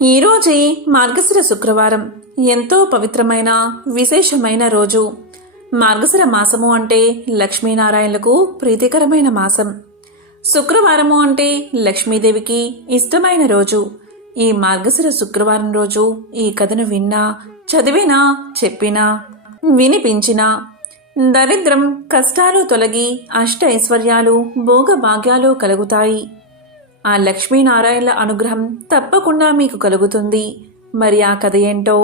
ఈరోజే మార్గశిర శుక్రవారం. ఎంతో పవిత్రమైన విశేషమైన రోజు. మార్గశిర మాసము అంటే లక్ష్మీనారాయణలకు ప్రీతికరమైన మాసం. శుక్రవారము అంటే లక్ష్మీదేవికి ఇష్టమైన రోజు. ఈ మార్గశిర శుక్రవారం రోజు ఈ కథను విన్నా, చదివినా, చెప్పినా, వినిపించినా దరిద్రం, కష్టాలు తొలగి అష్ట ఐశ్వర్యాలు, భోగభాగ్యాలు కలుగుతాయి. ఆ లక్ష్మీనారాయణల అనుగ్రహం తప్పకుండా మీకు కలుగుతుంది. మరి ఆ కథ ఏంటో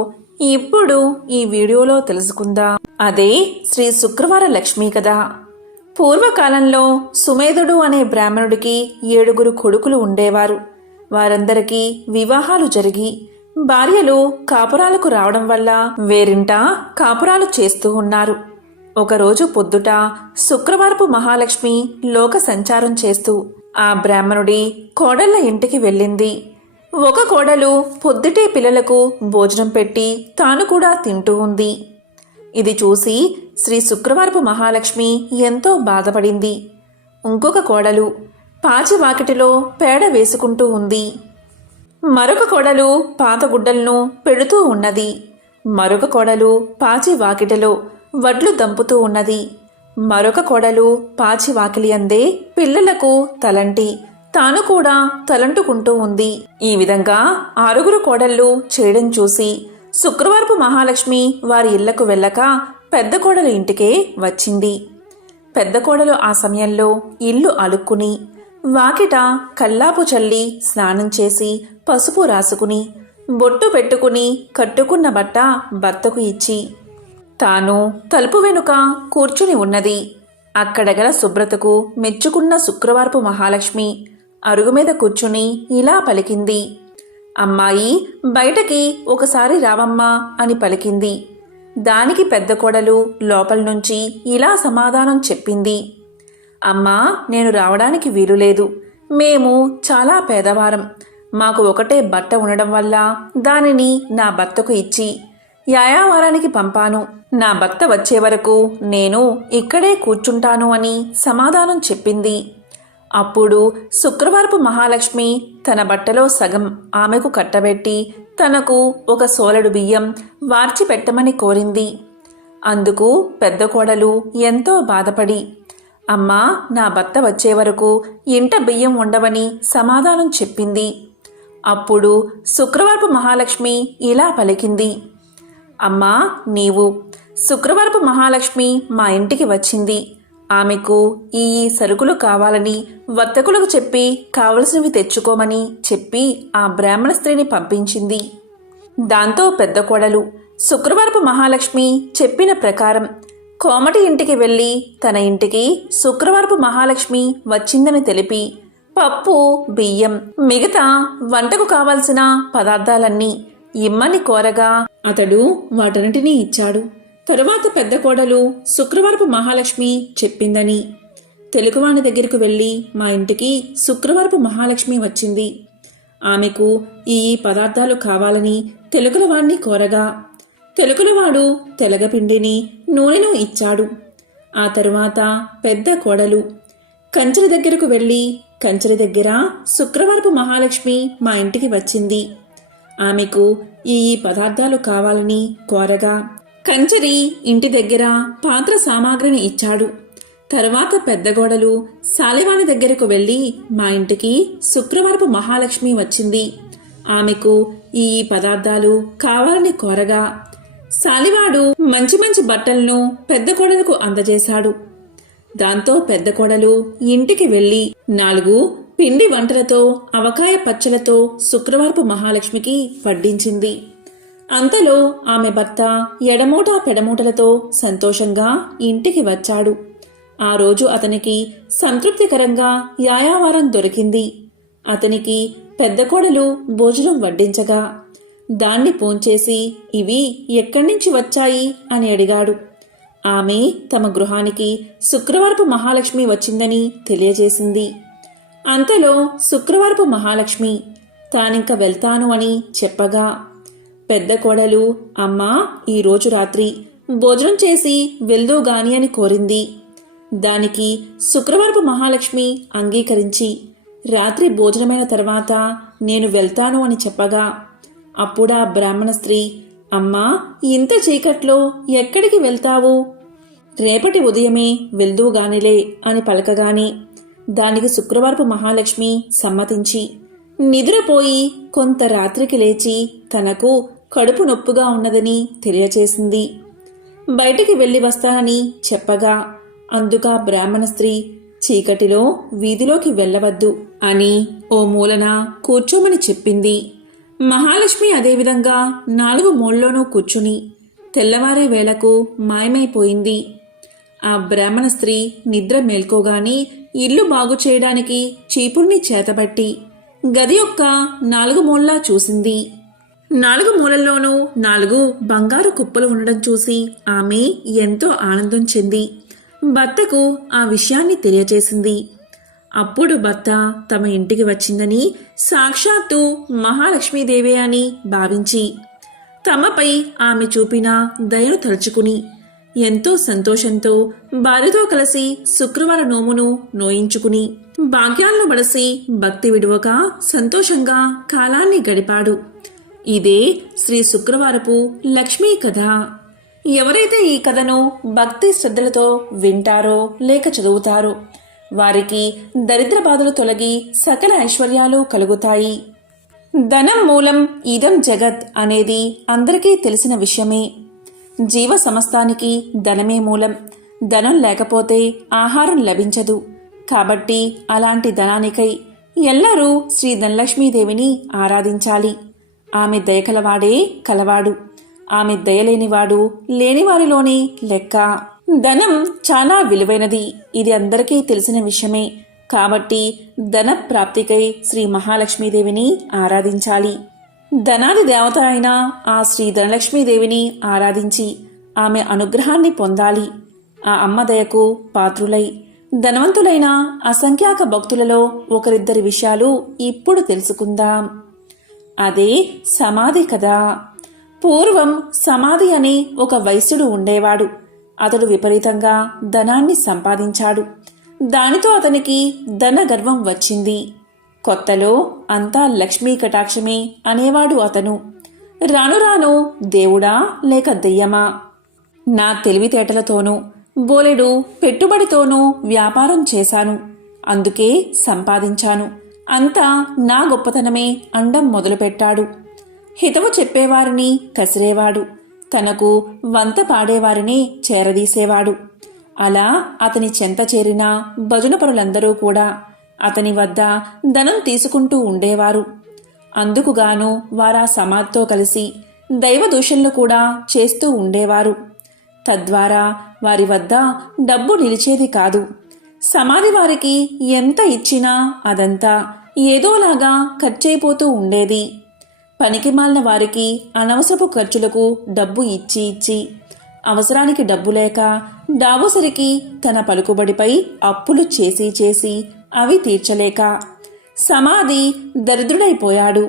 ఇప్పుడు ఈ వీడియోలో తెలుసుకుందాం. అదే శ్రీ శుక్రవార లక్ష్మీ కథ. పూర్వకాలంలో సుమేధుడు అనే బ్రాహ్మణుడికి 7 కొడుకులు ఉండేవారు. వారందరికీ వివాహాలు జరిగి భార్యలు కాపురాలకు రావడం వల్ల వేరింట కాపురాలు చేస్తూ ఉన్నారు. ఒకరోజు పొద్దుట శుక్రవారపు మహాలక్ష్మి లోక సంచారం చేస్తూ ఆ బ్రాహ్మణుడి కోడళ్ల ఇంటికి వెళ్ళింది. ఒక కోడలు పొద్దుటే పిల్లలకు భోజనం పెట్టి తాను కూడా తింటూ ఉంది. ఇది చూసి శ్రీ శుక్రవారపు మహాలక్ష్మి ఎంతో బాధపడింది. ఇంకొక కోడలు పాచి వాకిటిలో పేడ వేసుకుంటూ ఉంది. మరొక కోడలు పాత గుడ్డలను పెడుతూ ఉన్నది. మరొక కోడలు పాచి వాకిటిలో వడ్లు దంపుతూ ఉన్నది. మరొక కోడలు పాచి వాకిలి అందే పిల్లలకు తలంటి తాను కూడా తలంటుకుంటూ ఉంది. ఈ విధంగా 6 కోడళ్ళు చేయడం చూసి శుక్రవారపు మహాలక్ష్మి వారి ఇళ్లకు వెళ్ళక పెద్ద కోడలు ఇంటికే వచ్చింది. పెద్ద కోడలు ఆ సమయంలో ఇల్లు అలుక్కుని వాకిట కల్లాపు చల్లి స్నానం చేసి పసుపు రాసుకుని బొట్టు పెట్టుకుని కట్టుకున్న బట్ట భర్తకు ఇచ్చి తాను తలుపు వెనుక కూర్చుని ఉన్నది. అక్కడగల శుభ్రతకు మెచ్చుకున్న శుక్రవారపు మహాలక్ష్మి అరుగు మీద కూర్చుని ఇలా పలికింది. అమ్మాయి, బయటకి ఒకసారి రావమ్మా అని పలికింది. దానికి పెద్ద కోడలు లోపల నుంచి ఇలా సమాధానం చెప్పింది. అమ్మా, నేను రావడానికి వీలులేదు. మేము చాలా పేదవారం. మాకు ఒకటే బట్ట ఉండడం వల్ల దానిని నా భర్తకు ఇచ్చి యాయావారానికి పంపాను. నా భర్త వచ్చే వరకు నేను ఇక్కడే కూర్చుంటాను అని సమాధానం చెప్పింది. అప్పుడు శుక్రవారపు మహాలక్ష్మి తన బట్టలో సగం ఆమెకు కట్టబెట్టి తనకు ఒక సోలెడు బియ్యం వార్చి పెట్టమని కోరింది. అందుకు పెద్ద కోడలు ఎంతో బాధపడి, అమ్మా, నా భర్త వచ్చే వరకు ఇంట బియ్యం ఉండవని సమాధానం చెప్పింది. అప్పుడు శుక్రవారపు మహాలక్ష్మి ఇలా పలికింది. అమ్మా, నీవు శుక్రవారపు మహాలక్ష్మి మా ఇంటికి వచ్చింది. ఆమెకు ఈ సరుకులు కావాలని వర్తకులకు చెప్పి కావలసినవి తెచ్చుకోమని చెప్పి ఆ బ్రాహ్మణ స్త్రీని పంపించింది. దాంతో పెద్ద కోడలు శుక్రవారపు మహాలక్ష్మి చెప్పిన ప్రకారం కోమటి ఇంటికి వెళ్ళి తన ఇంటికి శుక్రవారపు మహాలక్ష్మి వచ్చిందని తెలిపి పప్పు, బియ్యం, మిగతా వంటకు కావలసిన పదార్థాలన్నీ ఇమ్మని కోరగా అతడు వాటన్నిటినీ ఇచ్చాడు. తరువాత పెద్ద కోడలు శుక్రవారపు మహాలక్ష్మి చెప్పిందని తెలుగువాని దగ్గరకు వెళ్ళి మా ఇంటికి శుక్రవారపు మహాలక్ష్మి వచ్చింది. ఆమెకు ఈ పదార్థాలు కావాలని తెలుగులవాణ్ణి కోరగా తెలుగులవాడు తెలగపిండిని, నూనెను ఇచ్చాడు. ఆ తరువాత పెద్ద కోడలు కంచెల దగ్గరకు వెళ్ళి కంచెల దగ్గర శుక్రవారపు మహాలక్ష్మి మా ఇంటికి వచ్చింది. ఆమెకు ఈ పదార్థాలు కావాలని కోరగా కంచరి ఇంటి దగ్గర పాత్ర సామాగ్రిని ఇచ్చాడు. తరువాత పెద్ద గోడలు సాలివాని దగ్గరకు వెళ్ళి మా ఇంటికి శుక్రవారపు మహాలక్ష్మి వచ్చింది. ఆమెకు ఈ పదార్థాలు కావాలని కోరగా సాలివాడు మంచి మంచి బట్టలను పెద్ద కోడలకు అందజేశాడు. దాంతో పెద్ద కోడలు ఇంటికి వెళ్ళి 4 పిండి వంటలతో అవకాయ పచ్చలతో శుక్రవారపు మహాలక్ష్మికి వడ్డించింది. అంతలో ఆమె భర్త ఎడమూట పెడమూటలతో సంతోషంగా ఇంటికి వచ్చాడు. ఆ రోజు అతనికి సంతృప్తికరంగా యాయావారం దొరికింది. అతనికి పెద్ద కోడలు భోజనం వడ్డించగా దాన్ని భోంచేసి ఇవి ఎక్కడి నుంచి వచ్చాయి అని అడిగాడు. ఆమె తమ గృహానికి శుక్రవారపు మహాలక్ష్మి వచ్చిందని తెలియజేసింది. అంతలో శుక్రవారపు మహాలక్ష్మి తానింక వెళ్తాను అని చెప్పగా పెద్ద కోడలు అమ్మా, ఈరోజు రాత్రి భోజనం చేసి వెళ్దూగాని అని కోరింది. దానికి శుక్రవారపు మహాలక్ష్మి అంగీకరించి రాత్రి భోజనమైన తర్వాత నేను వెళ్తాను అని చెప్పగా అప్పుడా బ్రాహ్మణ స్త్రీ, అమ్మా, ఇంత చీకట్లో ఎక్కడికి వెళ్తావు? రేపటి ఉదయమే వెళ్దువుగానిలే అని పలకగాని దానికి శుక్రవారపు మహాలక్ష్మి సమ్మతించి నిద్రపోయి కొంత రాత్రికి లేచి తనకు కడుపు నొప్పుగా ఉన్నదని తెలియచేసింది. బయటికి వెళ్లి వస్తానని చెప్పగా అందుక బ్రాహ్మణ స్త్రీ చీకటిలో వీధిలోకి వెళ్ళవద్దు అని ఓ మూలన కూర్చోమని చెప్పింది. మహాలక్ష్మి అదేవిధంగా 4 మూలలోనూ కూర్చుని తెల్లవారే వేళకు మాయమైపోయింది. ఆ బ్రాహ్మణ స్త్రీ నిద్ర మేల్కోగాని ఇల్లు బాగు చేయడానికి చీపుర్ని చేతబట్టి గది యొక్క 4 మూలలా చూసింది. 4 మూలల్లోనూ 4 బంగారు కుప్పలు ఉండడం చూసి ఆమె ఎంతో ఆనందం చెంది భర్తకు ఆ విషయాన్ని తెలియచేసింది. అప్పుడు భర్త తమ ఇంటికి వచ్చిందని సాక్షాత్తు మహాలక్ష్మీదేవే అని భావించి తమపై ఆమె చూపిన దయను తలుచుకుని ఎంతో సంతోషంతో భార్యతో కలిసి శుక్రవార నోమును నోయించుకుని భాగ్యాలను బడసి భక్తి విడువక సంతోషంగా కాలాన్ని గడిపాడు. ఇదే శ్రీ శుక్రవారపు లక్ష్మీ కథ. ఎవరైతే ఈ కథను భక్తి శ్రద్ధలతో వింటారో లేక చదువుతారో వారికి దరిద్ర బాధలు తొలగి సకల ఐశ్వర్యాలు కలుగుతాయి. ధనం మూలం ఇదం జగత్ అనేది అందరికీ తెలిసిన విషయమే. జీవ సమస్తానికి ధనమే మూలం. ధనం లేకపోతే ఆహారం లభించదు. కాబట్టి అలాంటి ధనానికై ఎల్లరూ శ్రీ ధనలక్ష్మీదేవిని ఆరాధించాలి. ఆమె దయకలవాడే కలవాడు. ఆమె దయలేనివాడు లేనివారిలోని లెక్క. ధనం చాలా విలువైనది. ఇది అందరికీ తెలిసిన విషయమే. కాబట్టి ధన ప్రాప్తికై శ్రీ మహాలక్ష్మీదేవిని ఆరాధించాలి. ధనాది దేవత అయిన ఆ శ్రీ ధనలక్ష్మీదేవిని ఆరాధించి ఆమె అనుగ్రహాన్ని పొందాలి. ఆ అమ్మ దయకు పాత్రులై ధనవంతులైన అసంఖ్యాక భక్తులలో ఒకరిద్దరి విషయాలు ఇప్పుడు తెలుసుకుందాం. అదే సమాధి కథ. పూర్వం సమాధి అనే ఒక వైశ్యుడు ఉండేవాడు. అతడు విపరీతంగా ధనాన్ని సంపాదించాడు. దానితో అతనికి ధన గర్వం వచ్చింది. కొత్తలో అంతా లక్ష్మీ కటాక్షమే అనేవాడు అతను. రాను రాను దేవుడా లేక దెయ్యమా, నా తెలివితేటలతోనూ బోలెడు పెట్టుబడితోనూ వ్యాపారం చేశాను, అందుకే సంపాదించాను, అంతా నా గొప్పతనమే అండం మొదలుపెట్టాడు. హితవు చెప్పేవారిని కసిరేవాడు. తనకు వంత పాడేవారిని చేరదీసేవాడు. అలా అతని చెంత చేరిన భజనపరులందరూ కూడా అతని వద్ద ధనం తీసుకుంటూ ఉండేవారు. అందుకుగాను వారా సమాధితో కలిసి దైవ దూషణలు కూడా చేస్తూ ఉండేవారు. తద్వారా వారి వద్ద డబ్బు నిలిచేది కాదు. సమాధి వారికి ఎంత ఇచ్చినా అదంతా ఏదోలాగా ఖర్చయిపోతూ ఉండేది. పనికిమాలిన వారికి అనవసరపు ఖర్చులకు డబ్బు ఇచ్చి అవసరానికి డబ్బు లేక డాబోసరికి తన పలుకుబడిపై అప్పులు చేసి అవి తీర్చలేక సమాధి దరిద్రుడైపోయాడు.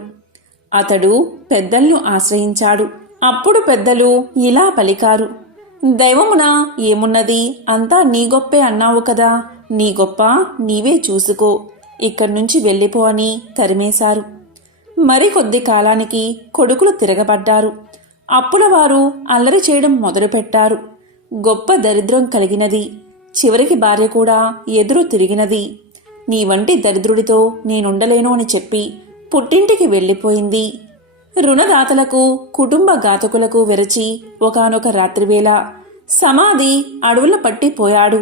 అతడు పెద్దలను ఆశ్రయించాడు. అప్పుడు పెద్దలు ఇలా పలికారు, దైవమున ఏమున్నది, అంతా నీ గొప్పే అన్నావు కదా, నీ గొప్ప నీవే చూసుకో, ఇక్కడ్నుంచి వెళ్ళిపో అని తరిమేశారు. మరికొద్ది కాలానికి కొడుకులు తిరగబడ్డారు. అప్పుల వారు అల్లరి చేయడం మొదలుపెట్టారు. గొప్ప దరిద్రం కలిగినది. చివరికి భార్య కూడా ఎదురు తిరిగినది. నీ వంటి దరిద్రుడితో నేనుండలేను అని చెప్పి పుట్టింటికి వెళ్ళిపోయింది. రుణదాతలకు కుటుంబ ఘాతకులకు వెరచి ఒకానొక రాత్రివేళ సమాధి అడవుల పట్టిపోయాడు.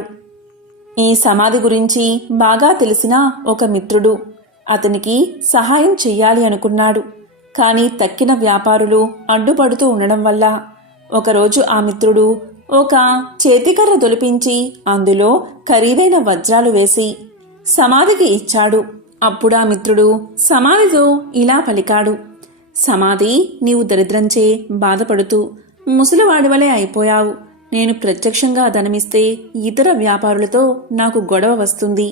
ఈ సమాధి గురించి బాగా తెలిసిన ఒక మిత్రుడు అతనికి సహాయం చెయ్యాలి అనుకున్నాడు. కానీ తక్కిన వ్యాపారులు అడ్డుపడుతూ ఉండడం వల్ల ఒకరోజు ఆ మిత్రుడు ఒక చేతికర్ర దొలిపించి అందులో ఖరీదైన వజ్రాలు వేసి సమాధికి ఇచ్చాడు. అప్పుడు ఆ మిత్రుడు సమాధితో ఇలా పలికాడు, సమాధి, నీవు దరిద్రంచే బాధపడుతూ ముసలివాడివలే అయిపోయావు. నేను ప్రత్యక్షంగా ధనమిస్తే ఇతర వ్యాపారులతో నాకు గొడవ వస్తుంది.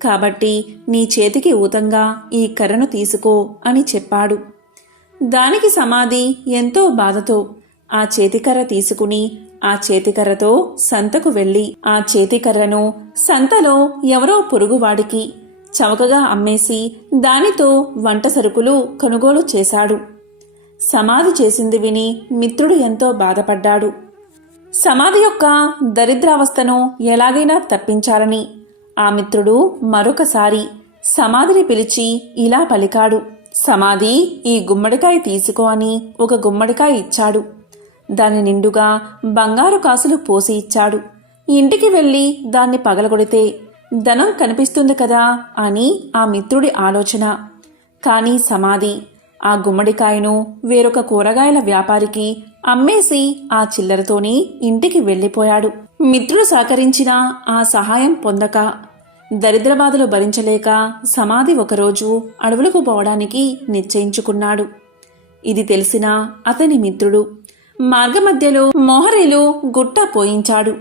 కాబట్టి నీ చేతికి ఊతంగా ఈ కర్రను తీసుకో అని చెప్పాడు. దానికి సమాధి ఎంతో బాధతో ఆ చేతికర్ర తీసుకుని ఆ చేతికర్రతో సంతకు వెళ్లి ఆ చేతికర్రను సంతలో ఎవరో పొరుగువాడికి చవకగా అమ్మేసి దానితో వంట సరుకులు కొనుగోలు చేశాడు. సమాధి చేసింది విని మిత్రుడు ఎంతో బాధపడ్డాడు. సమాధి యొక్క దరిద్రావస్థను ఎలాగైనా తప్పించాలని ఆ మిత్రుడు మరొకసారి సమాధిని పిలిచి ఇలా పలికాడు. సమాధి, ఈ గుమ్మడికాయ తీసుకో అని ఒక గుమ్మడికాయ ఇచ్చాడు. దాని నిండుగా బంగారు కాసులు పోసి ఇచ్చాడు. ఇంటికి వెళ్ళి దాన్ని పగలగొడితే ధనం కనిపిస్తుంది కదా అని ఆ మిత్రుడి ఆలోచన. కానీ సమాధి ఆ గుమ్మడికాయను వేరొక కూరగాయల వ్యాపారికి అమ్మేసి ఆ చిల్లరతోని ఇంటికి వెళ్ళిపోయాడు. మిత్రుడు సహకరించిన ఆ సహాయం పొందక దరిద్రబాధలు భరించలేక సమాధి ఒకరోజు అడవులకు పోవడానికి నిశ్చయించుకున్నాడు. ఇది తెలిసిన అతని మిత్రుడు మార్గమధ్యలో మోహరేలు గుట్ట పోయించాడు.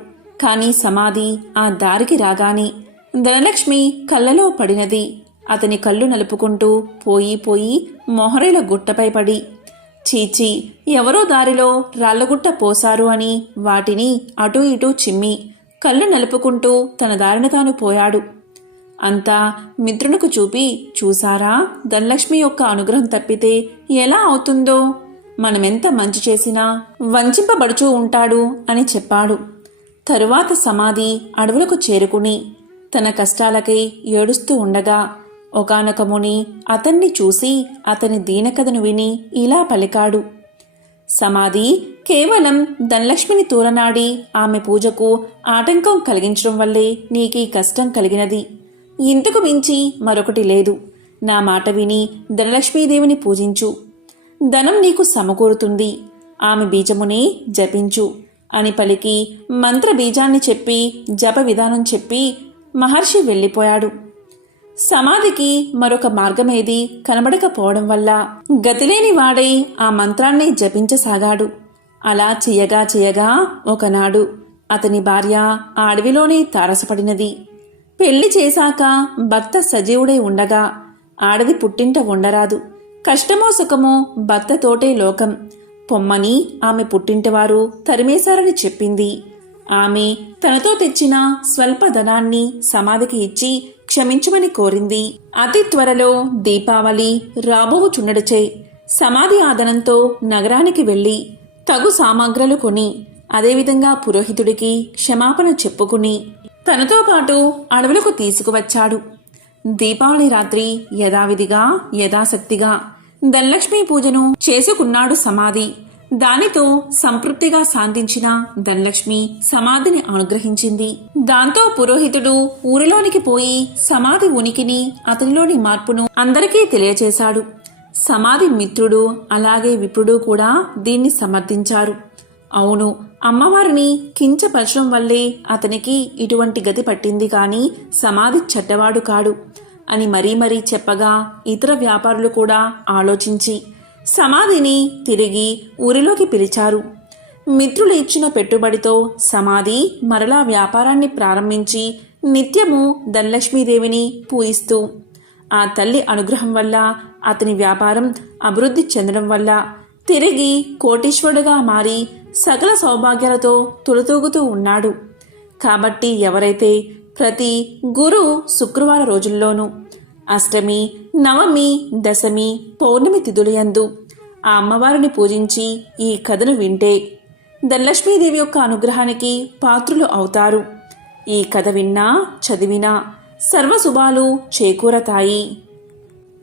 కాని సమాధి ఆ దారికి రాగానే ధనలక్ష్మి కళ్ళలో పడినది. అతని కళ్ళు నలుపుకుంటూ పోయి మోహరేల గుట్టపై పడి, చీచీ, ఎవరో దారిలో రాళ్లగుట్ట పోసారు అని వాటిని అటూ ఇటూ చిమ్మి కళ్ళు నలుపుకుంటూ తన దారిన తాను పోయాడు. అంతా మిత్రునికి చూపి, చూసారా, ధనలక్ష్మి యొక్క అనుగ్రహం తప్పితే ఎలా అవుతుందో, మనమెంత మంచి చేసినా వంచింపబడుచూ ఉంటాడు అని చెప్పాడు. తరువాత సమాధి అడవులకు చేరుకుని తన కష్టాలకై ఏడుస్తూ ఉండగా ఒకానొక ముని అతన్ని చూసి అతని దీనకథను విని ఇలా పలికాడు. సమాధి, కేవలం ధనలక్ష్మిని తూలనాడి ఆమె పూజకు ఆటంకం కలిగించడం వల్లే నీకీ కష్టం కలిగినది. ఇంతకు మించి మరొకటి లేదు. నా మాట విని ధనలక్ష్మీదేవిని పూజించు. ధనం నీకు సమకూరుతుంది. ఆమె బీజముని జపించు అని పలికి మంత్ర బీజాన్ని చెప్పి జప విధానం చెప్పి మహర్షి వెళ్ళిపోయాడు. సమాధికి మరొక మార్గమేది కనబడకపోవడం వల్ల గతిలేని వాడై ఆ మంత్రాన్ని జపించసాగాడు. అలా చేయగా ఒకనాడు అతని భార్య ఆ అడవిలోనే తారసపడినది. పెళ్లి చేశాక భర్త సజీవుడై ఉండగా ఆడది పుట్టింట ఉండరాదు. కష్టమో సుఖమో భర్తతోటే లోకం పొమ్మని ఆమె పుట్టింటివారు తరిమేశారని చెప్పింది. ఆమె తనతో తెచ్చిన స్వల్ప ధనాన్ని సమాధికి ఇచ్చి క్షమించమని కోరింది. అతి త్వరలో దీపావళి రాబోవుచుండడచే సమాధి ఆదనంతో నగరానికి వెళ్లి తగు సామాగ్రలు కొని అదేవిధంగా పురోహితుడికి క్షమాపణ చెప్పుకుని తనతో పాటు అడవులకు తీసుకువచ్చాడు. దీపావళి రాత్రి యథావిధిగా యథాశక్తిగా ధనలక్ష్మీ పూజను చేసుకున్నాడు సమాధి. దానితో సంతృప్తిగా శాంతించిన ధనలక్ష్మి సమాధిని అనుగ్రహించింది. దాంతో పురోహితుడు ఊరిలోనికి పోయి సమాధి ఉనికిని అతనిలోని మార్పును అందరికీ తెలియచేశాడు. సమాధి మిత్రుడు అలాగే విప్రుడు కూడా దీన్ని సమర్థించారు. అవును, అమ్మవారిని కించపరచడం వల్లే అతనికి ఇటువంటి గతి పట్టింది కాని సమాధి చెడ్డవాడు కాడు అని మరీ చెప్పగా ఇతర వ్యాపారులు కూడా ఆలోచించి సమాధిని తిరిగి ఊరిలోకి పిలిచారు. మిత్రులు ఇచ్చిన పెట్టుబడితో సమాధి మరలా వ్యాపారాన్ని ప్రారంభించి నిత్యము ధనలక్ష్మీదేవిని పూజిస్తూ ఆ తల్లి అనుగ్రహం వల్ల అతని వ్యాపారం అభివృద్ధి చెందడం వల్ల తిరిగి కోటీశ్వరుడుగా మారి సకల సౌభాగ్యాలతో తులతూగుతూ ఉన్నాడు. కాబట్టి ఎవరైతే ప్రతి గురు శుక్రవార రోజుల్లోనూ అష్టమి, నవమి, దశమి, పౌర్ణమి తిథులయందు ఆ అమ్మవారిని పూజించి ఈ కథను వింటే ధనలక్ష్మీదేవి యొక్క అనుగ్రహానికి పాత్రులు అవుతారు. ఈ కథ విన్నా చదివినా సర్వశుభాలు చేకూరతాయి.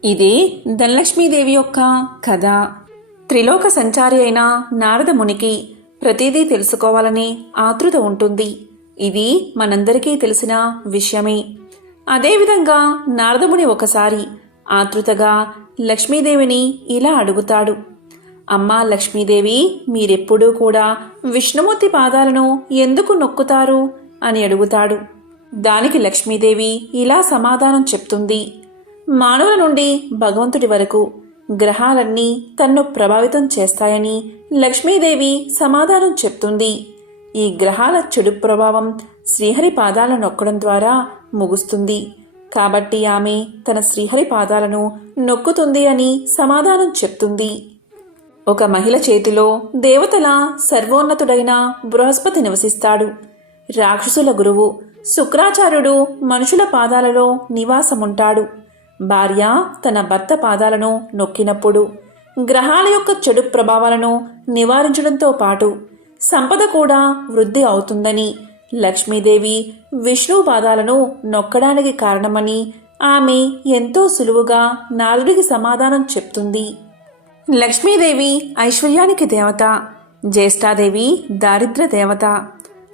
ఇదే ధనలక్ష్మీదేవి యొక్క కథ. త్రిలోక సంచారి అయిన నారద మునికి ప్రతిదీ తెలుసుకోవాలని ఆతృత ఉంటుంది. ఇది మనందరికీ తెలిసిన విషయమే. అదేవిధంగా నారదముని ఒకసారి ఆతృతగా లక్ష్మీదేవిని ఇలా అడుగుతాడు. అమ్మా లక్ష్మీదేవి, మీరెప్పుడూ కూడా విష్ణుమూర్తి పాదాలను ఎందుకు నొక్కుతారు అని అడుగుతాడు. దానికి లక్ష్మీదేవి ఇలా సమాధానం చెప్తుంది. మానవుల నుండి భగవంతుడి వరకు గ్రహాలన్నీ తన్ను ప్రభావితం చేస్తాయని లక్ష్మీదేవి సమాధానం చెప్తుంది. ఈ గ్రహాల చెడు ప్రభావం శ్రీహరి పాదాలను నొక్కడం ద్వారా ముగుస్తుంది. కాబట్టి ఆమె తన శ్రీహరి పాదాలను నొక్కుతుంది అని సమాధానం చెప్తుంది. ఒక మహిళ చేతిలో దేవతల సర్వోన్నతుడైన బృహస్పతి నివసిస్తాడు. రాక్షసుల గురువు శుక్రాచార్యుడు మనుషుల పాదాలలో నివాసముంటాడు. భార్య తన భర్త పాదాలను నొక్కినప్పుడు గ్రహాల యొక్క చెడు ప్రభావాలను నివారించడంతో పాటు సంపద కూడా వృద్ధి అవుతుందని, లక్ష్మీదేవి విష్ణు పాదాలను నొక్కడానికి కారణమని ఆమె ఎంతో సులువుగా నారదుడికి సమాధానం చెప్తుంది. లక్ష్మీదేవి ఐశ్వర్యానికి దేవత, జ్యేష్ఠాదేవి దారిద్ర్య దేవత.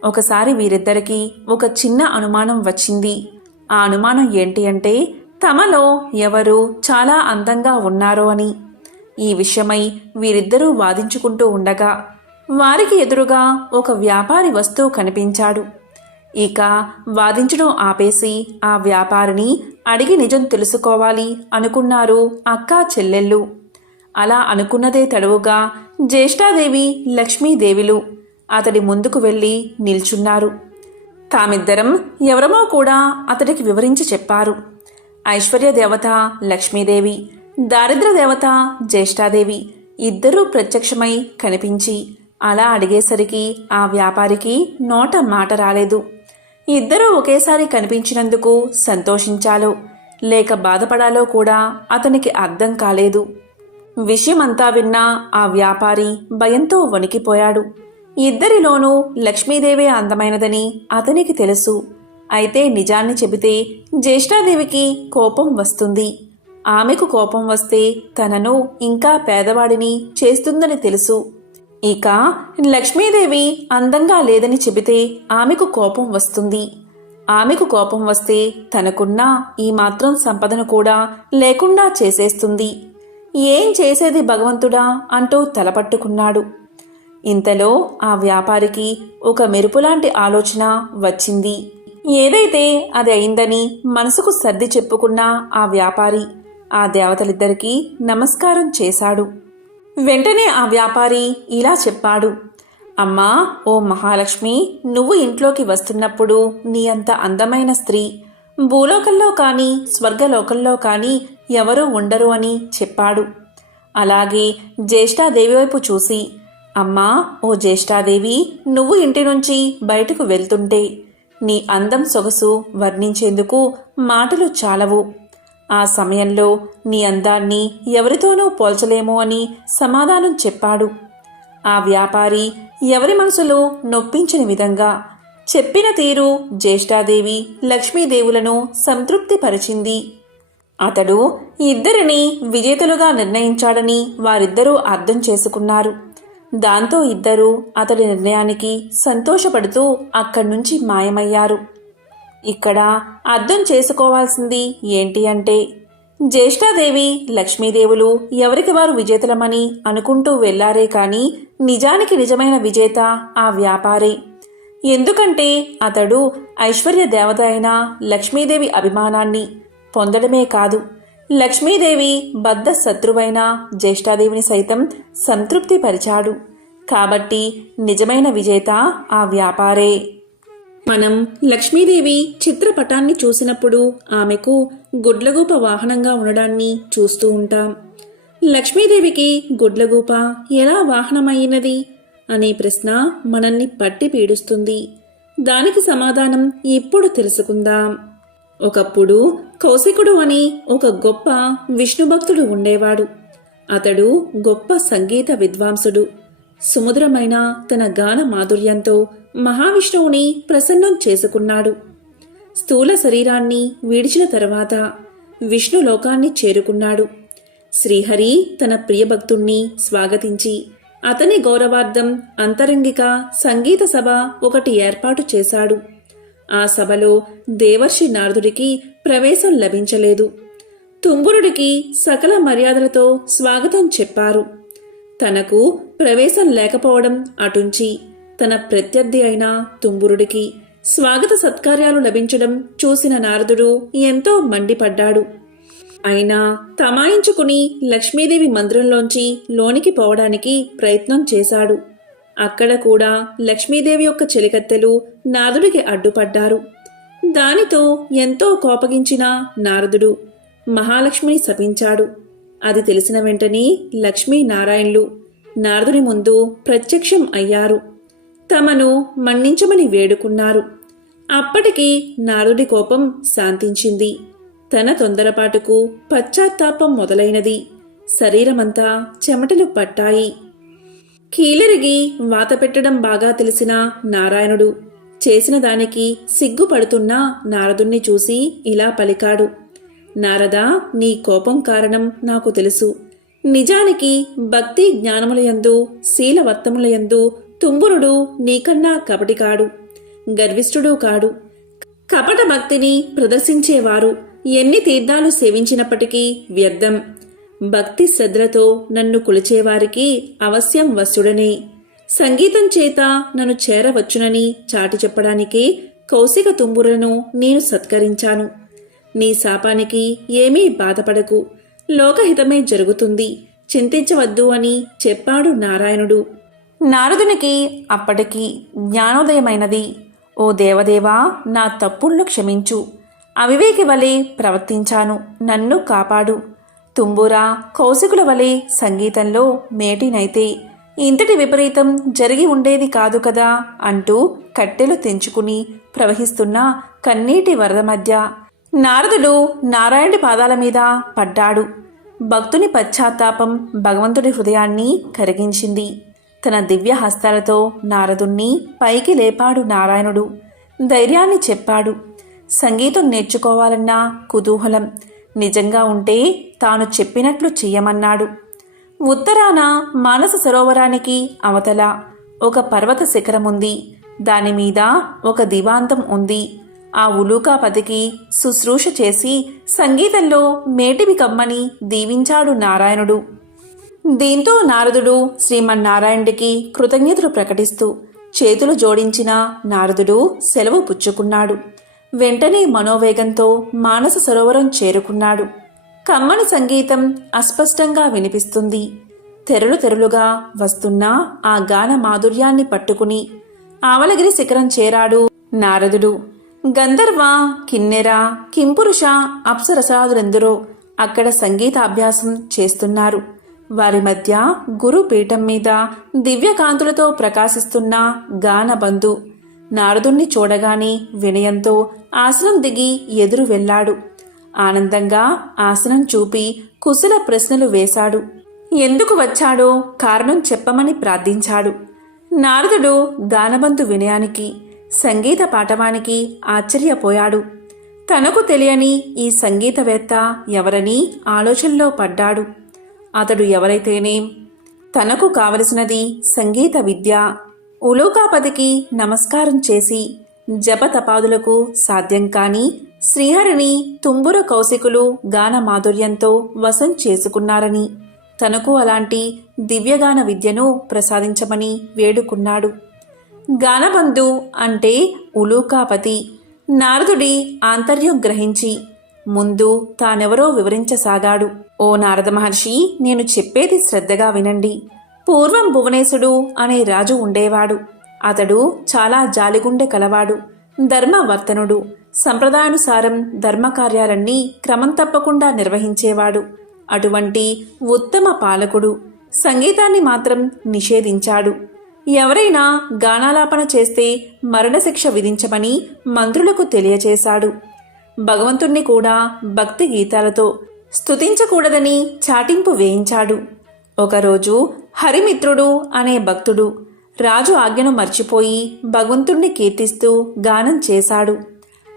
ఒకసారి వీరిద్దరికీ ఒక చిన్న అనుమానం వచ్చింది. ఆ అనుమానం ఏంటి అంటే తమలో ఎవరు చాలా అందంగా ఉన్నారో అని. ఈ విషయమై వీరిద్దరూ వాదించుకుంటూ ఉండగా వారికి ఎదురుగా ఒక వ్యాపారి వస్తూ కనిపించాడు. ఇక వాదించడం ఆపేసి ఆ వ్యాపారిని అడిగి నిజం తెలుసుకోవాలి అనుకున్నారు అక్కా చెల్లెళ్ళు. అలా అనుకున్నదే తడువుగా జ్యేష్ఠాదేవి లక్ష్మీదేవిలు అతడి ముందుకు వెళ్ళి నిల్చున్నారు. తామిద్దరం ఎవరమో కూడా అతడికి వివరించి చెప్పారు. ఐశ్వర్య దేవత లక్ష్మీదేవి, దారిద్ర్య దేవత జ్యేష్ఠాదేవి ఇద్దరూ ప్రత్యక్షమై కనిపించి అలా అడిగేసరికి ఆ వ్యాపారికి నోట మాట రాలేదు. ఇద్దరూ ఒకేసారి కనిపించినందుకు సంతోషించాలో లేక బాధపడాలో కూడా అతనికి అర్థం కాలేదు. విషయమంతా విన్నా ఆ వ్యాపారి భయంతో వణికిపోయాడు. ఇద్దరిలోనూ లక్ష్మీదేవే అందమైనదని అతనికి తెలుసు. అయితే నిజాన్ని చెబితే జ్యేష్ఠాదేవికి కోపం వస్తుంది. ఆమెకు కోపం వస్తే తనను ఇంకా పేదవాడిని చేస్తుందని తెలుసు. ఇక లక్ష్మీదేవి అందంగా లేదని చెబితే ఆమెకు కోపం వస్తుంది. ఆమెకు కోపం వస్తే తనకున్న ఈ మాత్రం సంపదను కూడా లేకుండా చేసేస్తుంది. ఏం చేసేది భగవంతుడా అంటూ తలపట్టుకున్నాడు. ఇంతలో ఆ వ్యాపారికి ఒక మెరుపులాంటి ఆలోచన వచ్చింది. ఏదైతే అది అయిందని మనసుకు సర్ది చెప్పుకున్న ఆ వ్యాపారి ఆ దేవతలిద్దరికీ నమస్కారం చేశాడు. వెంటనే ఆ వ్యాపారి ఇలా చెప్పాడు. అమ్మా, ఓ మహాలక్ష్మి, నువ్వు ఇంట్లోకి వస్తున్నప్పుడు నీ అంత అందమైన స్త్రీ భూలోకంలో కానీ స్వర్గలోకంలో కానీ ఎవరూ ఉండరు అని చెప్పాడు. అలాగే జ్యేష్ఠాదేవి వైపు చూసి, అమ్మా, ఓ జ్యేష్ఠాదేవి, నువ్వు ఇంటి నుంచి బయటకు వెళ్తుంటే నీ అందం సొగసు వర్ణించేందుకు మాటలు చాలవు. ఆ సమయంలో నీ అందాన్ని ఎవరితోనూ పోల్చలేము అని సమాధానం చెప్పాడు. ఆ వ్యాపారి ఎవరి మనసులో నొప్పించని విధంగా చెప్పిన తీరు జ్యేష్ఠాదేవి లక్ష్మీదేవులను సంతృప్తిపరిచింది. అతడు ఇద్దరిని విజేతలుగా నిర్ణయించాడని వారిద్దరూ అర్థం చేసుకున్నారు. దాంతో ఇద్దరూ అతడి నిర్ణయానికి సంతోషపడుతూ అక్కడ్నుంచి మాయమయ్యారు. ఇక్కడ అర్థం చేసుకోవాల్సింది ఏంటి అంటే జ్యేష్ఠాదేవి లక్ష్మీదేవులు ఎవరికి వారు విజేతలమని అనుకుంటూ వెళ్లారే కాని నిజానికి నిజమైన విజేత ఆ వ్యాపారే. ఎందుకంటే అతడు ఐశ్వర్య దేవత అయిన లక్ష్మీదేవి అభిమానాన్ని పొందడమే కాదు, లక్ష్మీదేవి బద్ధ శత్రువైన జ్యేష్ఠాదేవిని సైతం సంతృప్తిపరిచాడు. కాబట్టి నిజమైన విజేత ఆ వ్యాపారే. మనం లక్ష్మీదేవి చిత్రపటాన్ని చూసినప్పుడు ఆమెకు గుడ్లగూప వాహనంగా ఉండడాన్ని చూస్తూ ఉంటాం. లక్ష్మీదేవికి గుడ్లగూప ఎలా వాహనమైనది అనే ప్రశ్న మనల్ని పట్టి పీడిస్తుంది. దానికి సమాధానం ఇప్పుడు తెలుసుకుందాం. ఒకప్పుడు కౌశికుడు అని ఒక గొప్ప విష్ణుభక్తుడు ఉండేవాడు. అతడు గొప్ప సంగీత విద్వాంసుడు. సుమధురమైన తన గాన మాధుర్యంతో మహావిష్ణువుని ప్రసన్నం చేసుకున్నాడు. స్థూల శరీరాన్ని విడిచిన తర్వాత విష్ణు లోకాన్ని చేరుకున్నాడు. శ్రీహరి తన ప్రియభక్తుణ్ణి స్వాగతించి అతని గౌరవార్థం అంతరంగిక సంగీత సభ ఒకటి ఏర్పాటు చేశాడు. ఆ సభలో దేవర్షి నారదుడికి ప్రవేశం లభించలేదు. తుంబురుడికి సకల మర్యాదలతో స్వాగతం చెప్పారు. తనకు ప్రవేశం లేకపోవడం అటుంచి తన ప్రత్యర్థి అయిన తుంబురుడికి స్వాగత సత్కార్యాలు లభించడం చూసిన నారదుడు ఎంతో మండిపడ్డాడు. అయినా తమాయించుకుని లక్ష్మీదేవి మందిరంలోంచి లోనికి పోవడానికి ప్రయత్నం చేశాడు. అక్కడ కూడా లక్ష్మీదేవి యొక్క చెలికత్తెలు నారదుడికి అడ్డుపడ్డారు. దానితో ఎంతో కోపగించిన నారదుడు మహాలక్ష్మిని శపించాడు. అది తెలిసిన వెంటనే లక్ష్మీనారాయణులు నారదుని ముందు ప్రత్యక్షం అయ్యారు. తమను మన్నించమని వేడుకున్నారు. అప్పటికి నారదుడి కోపం శాంతించింది. తన తొందరపాటుకు పశ్చాత్తాపం మొదలైనది. శరీరమంతా చెమటలు పట్టాయి. కీలరిగి వాత పెట్టడం బాగా తెలిసిన నారాయణుడు చేసిన దానికి సిగ్గుపడుతున్న నారదుణ్ణి చూసి ఇలా పలికాడు. నారదా, నీ కోపం కారణం నాకు తెలుసు. నిజానికి భక్తి జ్ఞానములయందు శీలవత్తములయందు తుంబురుడు నీకన్నా కపటికాడు, గర్విష్ఠుడు కాడు. కపట భక్తిని ప్రదర్శించేవారు ఎన్ని తీర్థాలు సేవించినప్పటికీ వ్యర్థం. భక్తి శ్రద్ధలతో నన్ను కొలిచేవారికి అవశ్యం వశుడనే. సంగీతం చేత నన్ను చేరవచ్చునని చాటి చెప్పడానికే కౌశిక తుంబురను నేను సత్కరించాను. నీ శాపానికి ఏమీ బాధపడకు, లోకహితమే జరుగుతుంది, చింతించవద్దు అని చెప్పాడు నారాయణుడు. నారదునికి అప్పటికి జ్ఞానోదయమైనది. ఓ దేవదేవా, నా తప్పులను క్షమించు. అవివేకి వలె ప్రవర్తించాను, నన్ను కాపాడు. తుంబురా, కౌశికుల వలె సంగీతంలో మేటినైతే ఇంతటి విపరీతం జరిగి ఉండేది కాదు కదా అంటూ కట్టెలు తెంచుకుని ప్రవహిస్తున్న కన్నీటి వరద మధ్య నారదుడు నారాయణుడి పాదాల మీద పడ్డాడు. భక్తుని పశ్చాత్తాపం భగవంతుడి హృదయాన్ని కరిగించింది. తన దివ్య హస్తాలతో నారదుణ్ణి పైకి లేపాడు నారాయణుడు. ధైర్యాన్ని చెప్పాడు. సంగీతం నేర్చుకోవాలన్న కుతూహలం నిజంగా ఉంటే తాను చెప్పినట్లు చెయ్యమన్నాడు. ఉత్తరాన మానస సరోవరానికి అవతల ఒక పర్వత శిఖరముంది. దానిమీద ఒక దివాంతం ఉంది. ఆ ఉలూకాపతికి శుశ్రూష చేసి సంగీతంలో మేటివి కమ్మని దీవించాడు నారాయణుడు. దీంతో నారదుడు శ్రీమన్నారాయణుడికి కృతజ్ఞతలు ప్రకటిస్తూ చేతులు జోడించిన నారదుడు సెలవు పుచ్చుకున్నాడు. వెంటనే మనోవేగంతో మానస సరోవరం చేరుకున్నాడు. కమ్మని సంగీతం అస్పష్టంగా వినిపిస్తుంది. తెరలు తెరలుగా వస్తున్న ఆ గాన మాధుర్యాన్ని పట్టుకుని ఆవలగిరి శిఖరం చేరాడు నారదుడు. గంధర్వ, కిన్నెర, కింపురుష, అప్సరసాదులెందరో అక్కడ సంగీతాభ్యాసం చేస్తున్నారు. వారి మధ్య గురుపీఠం మీద దివ్యకాంతులతో ప్రకాశిస్తున్న గానబంధు నారదుణ్ణి చూడగానే వినయంతో ఆసనం దిగి ఎదురు వెళ్లాడు. ఆనందంగా ఆసనం చూపి కుశల ప్రశ్నలు వేశాడు. ఎందుకు వచ్చాడో కారణం చెప్పమని ప్రార్థించాడు. నారదుడు గానబంధు వినయానికి, సంగీత పాఠవానికి ఆశ్చర్యపోయాడు. తనకు తెలియని ఈ సంగీతవేత్త ఎవరని ఆలోచనలో పడ్డాడు. అతడు ఎవరైతేనేం, తనకు కావలసినది సంగీత విద్య. ఉలూకాపతికి నమస్కారం చేసి జపతపాదులకు సాధ్యం కాని శ్రీహరిని తుంబుర కౌశికులు గాన మాధుర్యంతో వశం చేసుకున్నారని, తనకు అలాంటి దివ్యగాన విద్యను ప్రసాదించమని వేడుకున్నాడు. గానబంధు అంటే ఉలూకాపతి. నారదుడి ఆంతర్యం గ్రహించి ముందు తానెవరో వివరించసాగాడు. ఓ నారద మహర్షి, నేను చెప్పేది శ్రద్ధగా వినండి. పూర్వం భువనేశుడు అనే రాజు ఉండేవాడు. అతడు చాలా జాలిగుండె కలవాడు, ధర్మవర్తనుడు. సంప్రదాయానుసారం ధర్మకార్యాలన్నీ క్రమం తప్పకుండా నిర్వహించేవాడు. అటువంటి ఉత్తమ పాలకుడు సంగీతాన్ని మాత్రం నిషేధించాడు. ఎవరైనా గానాలాపన చేస్తే మరణశిక్ష విధించమని మంత్రులకు తెలియచేశాడు. భగవంతుణ్ణి కూడా భక్తి గీతాలతో స్తుతించకూడదని చాటింపు వేయించాడు. ఒకరోజు హరిమిత్రుడు అనే భక్తుడు రాజు ఆజ్ఞను మర్చిపోయి భగవంతుణ్ణి కీర్తిస్తూ గానం చేశాడు.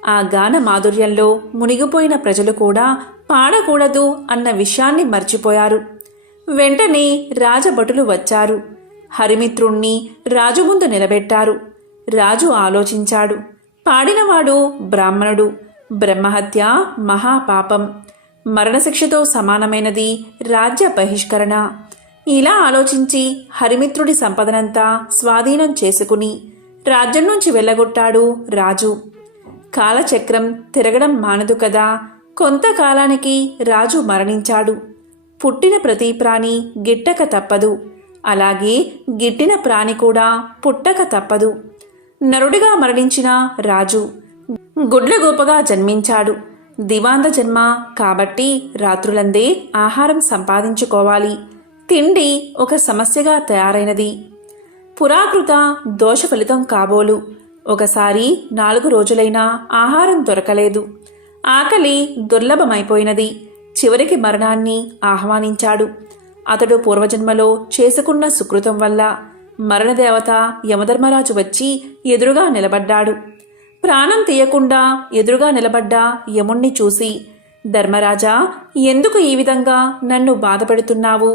ఆ గాన మాధుర్యంలో మునిగిపోయిన ప్రజలు కూడా పాడకూడదు అన్న విషయాన్ని మర్చిపోయారు. వెంటనే రాజభటులు వచ్చారు. హరిమిత్రుణ్ణి రాజు ముందు నిలబెట్టారు. రాజు ఆలోచించాడు. పాడినవాడు బ్రాహ్మణుడు. బ్రహ్మహత్య మహాపాపం, మరణశిక్షతో సమానమైనది రాజ్య బహిష్కరణ. ఇలా ఆలోచించి హరిమిత్రుడి సంపదనంతా స్వాధీనం చేసుకుని రాజ్యం నుంచి వెళ్ళగొట్టాడు రాజు. కాలచక్రం తిరగడం మానదు కదా. కొంతకాలానికి రాజు మరణించాడు. పుట్టిన ప్రతి ప్రాణి గిట్టక తప్పదు. అలాగే గిట్టిన ప్రాణి కూడా పుట్టక తప్పదు. నరుడిగా మరణించిన రాజు గుడ్లగూపగా జన్మించాడు. దివాంత జన్మ కాబట్టి రాత్రులందే ఆహారం సంపాదించుకోవాలి. తిండి ఒక సమస్యగా తయారైనది. పురాకృత దోష ఫలితం కాబోలు. ఒకసారి 4 రోజులైనా ఆహారం దొరకలేదు. ఆకలి దుర్లభమైపోయినది. చివరికి మరణాన్ని ఆహ్వానించాడు. అతడు పూర్వజన్మలో చేసుకున్న సుకృతం వల్ల మరణదేవత యమధర్మరాజు వచ్చి ఎదురుగా నిలబడ్డాడు. ప్రాణం తీయకుండా ఎదురుగా నిలబడ్డ యముణ్ణి చూసి, ధర్మరాజా, ఎందుకు ఈ విధంగా నన్ను బాధపెడుతున్నావు?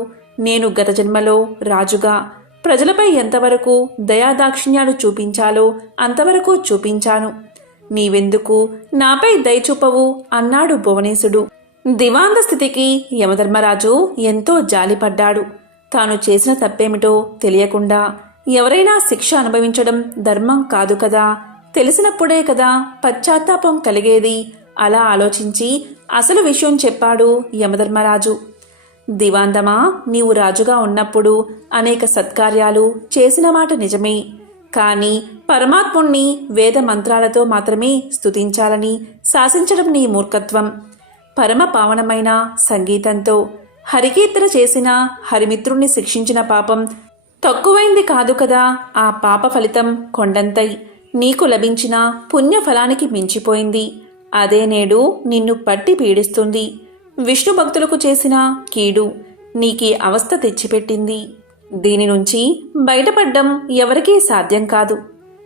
నేను గత జన్మలో రాజుగా ప్రజలపై ఎంతవరకు దయాదాక్షిణ్యాలు చూపించాలో అంతవరకు చూపించాను. నీవెందుకు నాపై దయచూపవు అన్నాడు భువనేశుడు. దివాంత స్థితికి యమధర్మరాజు ఎంతో జాలిపడ్డాడు. తాను చేసిన తప్పేమిటో తెలియకుండా ఎవరైనా శిక్ష అనుభవించడం ధర్మం కాదు కదా, తెలిసినప్పుడే కదా పశ్చాత్తాపం కలిగేది. అలా ఆలోచించి అసలు విషయం చెప్పాడు యమధర్మరాజు. దివాందమా, నీవు రాజుగా ఉన్నప్పుడు అనేక సత్కార్యాలు చేసిన మాట నిజమే. కాని పరమాత్ముణ్ణి వేద మంత్రాలతో మాత్రమే స్తుతించాలని శాసించడం నీ మూర్ఖత్వం. పరమ పావనమైన సంగీతంతో హరికీర్తన చేసిన హరిమిత్రుణ్ణి శిక్షించిన పాపం తక్కువైంది కాదు కదా. ఆ పాప ఫలితం కొండంతై నీకు లభించిన పుణ్యఫలానికి మించిపోయింది. అదే నేడు నిన్ను పట్టి పీడిస్తుంది. విష్ణు భక్తులకు చేసిన కీడు నీకీ అవస్థ తెచ్చిపెట్టింది. దీని నుంచి బయటపడ్డం ఎవరికీ సాధ్యం కాదు.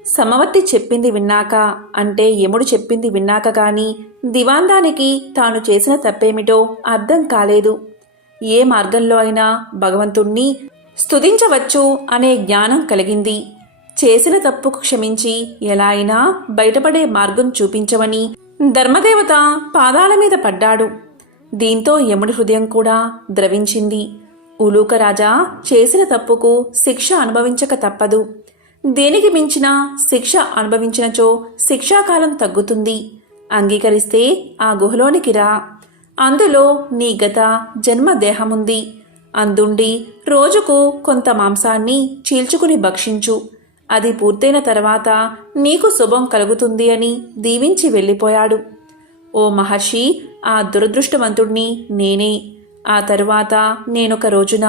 సమవర్తి చెప్పింది విన్నాక, అంటే యముడు చెప్పింది విన్నాక గాని దివాందానికి తాను చేసిన తప్పేమిటో అర్థం కాలేదు. ఏ మార్గంలో అయినా భగవంతుణ్ణి స్తుతించవచ్చు అనే జ్ఞానం కలిగింది. చేసిన తప్పుకు క్షమించి ఎలా అయినా బయటపడే మార్గం చూపించమని ధర్మదేవత పాదాల మీద పడ్డాడు. దీంతో యముడి హృదయం కూడా ద్రవించింది. ఉలూకరాజా, చేసిన తప్పుకు శిక్ష అనుభవించక తప్పదు. దేనికి మించిన శిక్ష అనుభవించినచో శిక్షాకాలం తగ్గుతుంది. అంగీకరిస్తే ఆ గుహలోనికి రా. అందులో నీ గత జన్మ దేహముంది. అందుండి రోజుకు కొంత మాంసాన్ని చీల్చుకుని భక్షించు. అది పూర్తయిన తర్వాత నీకు శుభం కలుగుతుంది అని దీవించి వెళ్ళిపోయాడు. ఓ మహర్షి, ఆ దురదృష్టవంతుణ్ణి నేనే. ఆ తరువాత నేనొక రోజున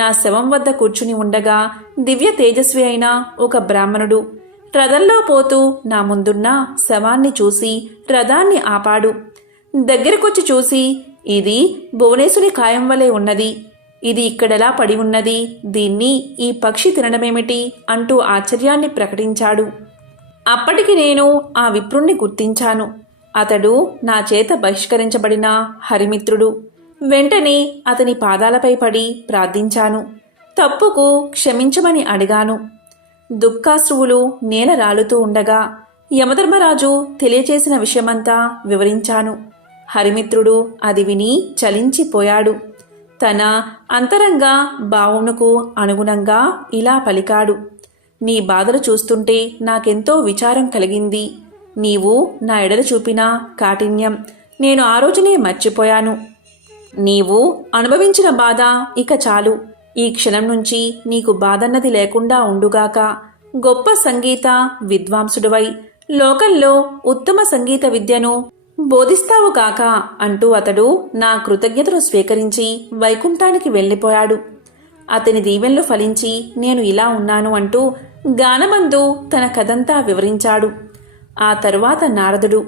నా శవం వద్ద కూర్చుని ఉండగా దివ్య తేజస్వి అయిన ఒక బ్రాహ్మణుడు రథంలో పోతూ నా ముందున్న శవాన్ని చూసి రథాన్ని ఆపాడు. దగ్గరకొచ్చి చూసి, ఇది భువనేశుని కాయం వలె ఉన్నది. ఇది ఇక్కడెలా పడి ఉన్నది? దీన్ని ఈ పక్షి తినడమేమిటి అంటూ ఆశ్చర్యాన్ని ప్రకటించాడు. అప్పటికి నేను ఆ విప్రుణ్ణి గుర్తించాను. అతడు నా చేత బహిష్కరించబడిన హరిమిత్రుడు. వెంటనే అతని పాదాలపై పడి ప్రార్థించాను. తప్పుకు క్షమించమని అడిగాను. దుఃఖాశ్రువులు నేల రాలుతూ ఉండగా యమధర్మరాజు తెలియచేసిన విషయమంతా వివరించాను. హరిమిత్రుడు అది విని చలించిపోయాడు. తన అంతరంగ భావమునకు అనుగుణంగా ఇలా పలికాడు. నీ బాధలు చూస్తుంటే నాకెంతో విచారం కలిగింది. నీవు నా ఎడల చూపిన కాఠిన్యం నేను ఆ రోజునే మర్చిపోయాను. నీవు అనుభవించిన బాధ ఇక చాలు. ఈ క్షణం నుంచి నీకు బాధన్నది లేకుండా ఉండుగాక. గొప్ప సంగీత విద్వాంసుడివై లోకంలో ఉత్తమ సంగీత విద్యను బోధిస్తావు కాక అంటూ అతడు నా కృతజ్ఞతను స్వీకరించి వైకుంఠానికి వెళ్ళిపోయాడు. అతని దీవెనలు ఫలించి నేను ఇలా ఉన్నాను అంటూ గానబంధు తన కథంతా వివరించాడు. ఆ తరువాత నారదుడు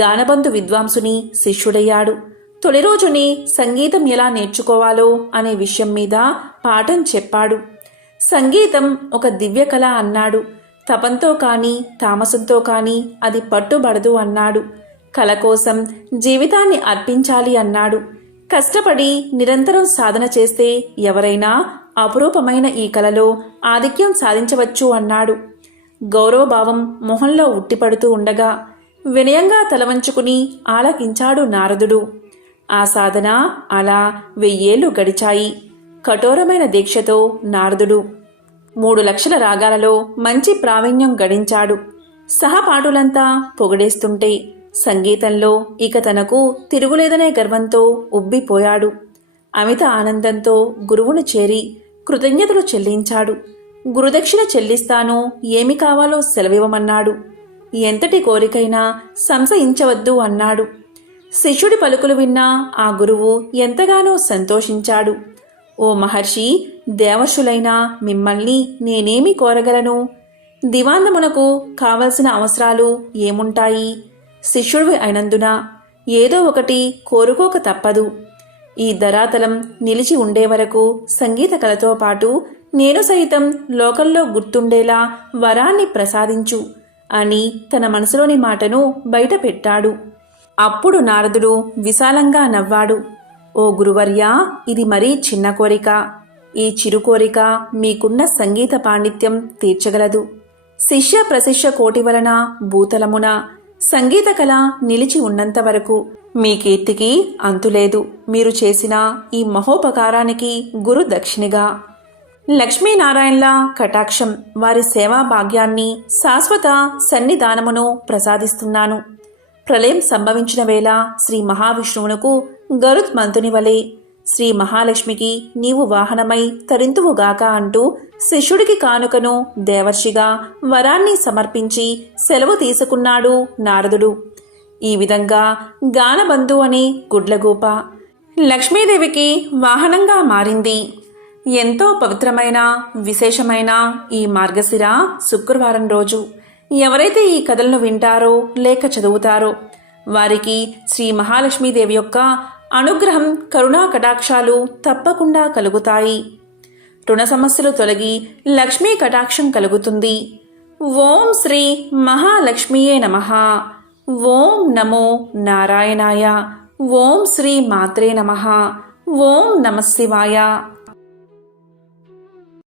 గానబంధు విద్వాంసుని శిష్యుడయ్యాడు. తొలి రోజుని సంగీతం ఎలా నేర్చుకోవాలో అనే విషయం మీద పాఠం చెప్పాడు. సంగీతం ఒక దివ్య కళ అన్నాడు. తపంతో కాని తామసంతో కాని అది పట్టుబడదు అన్నాడు. కళ కోసం జీవితాన్ని అర్పించాలి అన్నాడు. కష్టపడి నిరంతరం సాధన చేస్తే ఎవరైనా అపురూపమైన ఈ కళలో ఆధిక్యం సాధించవచ్చు అన్నాడు. గౌరవభావం మొహంలో ఉట్టిపడుతూ ఉండగా వినయంగా తలవంచుకుని ఆలకించాడు నారదుడు. ఆ సాధన అలా 1000 ఏళ్లు గడిచాయి. కఠోరమైన దీక్షతో నారదుడు 3 లక్షల రాగాలలో మంచి ప్రావీణ్యం గడించాడు. సహపాఠులంతా పొగడేస్తుంటే సంగీతంలో ఇక తనకు తిరుగులేదనే గర్వంతో ఉబ్బిపోయాడు. అమిత ఆనందంతో గురువును చేరి కృతజ్ఞతలు చెల్లించాడు. గురుదక్షిణ చెల్లిస్తాను, ఏమి కావాలో సెలవివ్వమన్నాడు. ఎంతటి కోరికైనా సంశయించవద్దు అన్నాడు. శిష్యుడి పలుకులు విన్న ఆ గురువు ఎంతగానో సంతోషించాడు. ఓ మహర్షి, దేవశులైన మిమ్మల్ని నేనేమి కోరగలను? దివాందమునకు కావలసిన అవసరాలు ఏముంటాయి? శిష్యుడివి అయినందున ఏదో ఒకటి కోరుకోక తప్పదు. ఈ ధరాతలం నిలిచి ఉండే వరకు సంగీత కళతో పాటు నేను సైతం లోకంలో గుర్తుండేలా వరాన్ని ప్రసాదించు అని తన మనసులోని మాటను బయట పెట్టాడు. అప్పుడు నారదుడు విశాలంగా నవ్వాడు. ఓ గురువర్యా, ఇది మరీ చిన్న కోరిక. ఈ చిరు కోరిక మీకున్న సంగీత పాండిత్యం తీర్చగలదు. శిష్య ప్రశిష్య కోటి వలన భూతలమున సంగీత కళ నిలిచి ఉన్నంత వరకు మీ కీర్తికి అంతులేదు. మీరు చేసిన ఈ మహోపకారానికి గురు దక్షిణిగా లక్ష్మీనారాయణల కటాక్షం, వారి సేవా భాగ్యాన్ని, శాశ్వత సన్నిధానమును ప్రసాదిస్తున్నాను. ప్రళయం సంభవించిన వేళ శ్రీ మహావిష్ణువునకు గరుత్మంతుని వలె శ్రీ మహాలక్ష్మికి నీవు వాహనమై తరింతువుగాక అంటూ శిష్యుడికి కానుకను దేవర్షిగా వరాన్ని సమర్పించి సెలవు తీసుకున్నాడు నారదుడు. ఈ విధంగా గానబంధు అనే గుడ్లగూప లక్ష్మీదేవికి వాహనంగా మారింది. ఎంతో పవిత్రమైన విశేషమైన ఈ మార్గశిర శుక్రవారం రోజు ఎవరైతే ఈ కథలను వింటారో లేక చదువుతారో వారికి శ్రీ మహాలక్ష్మీదేవి యొక్క అనుగ్రహం, కరుణా కటాక్షాలు తప్పకుండా కలుగుతాయి. రుణ సమస్యలు తొలగి లక్ష్మీ కటాక్షం కలుగుతుంది. ఓం శ్రీ మహాలక్ష్మీయే నమః. ఓం నమో నారాయణాయ. ఓం శ్రీ మాత్రే నమః. ఓం నమః శివాయ.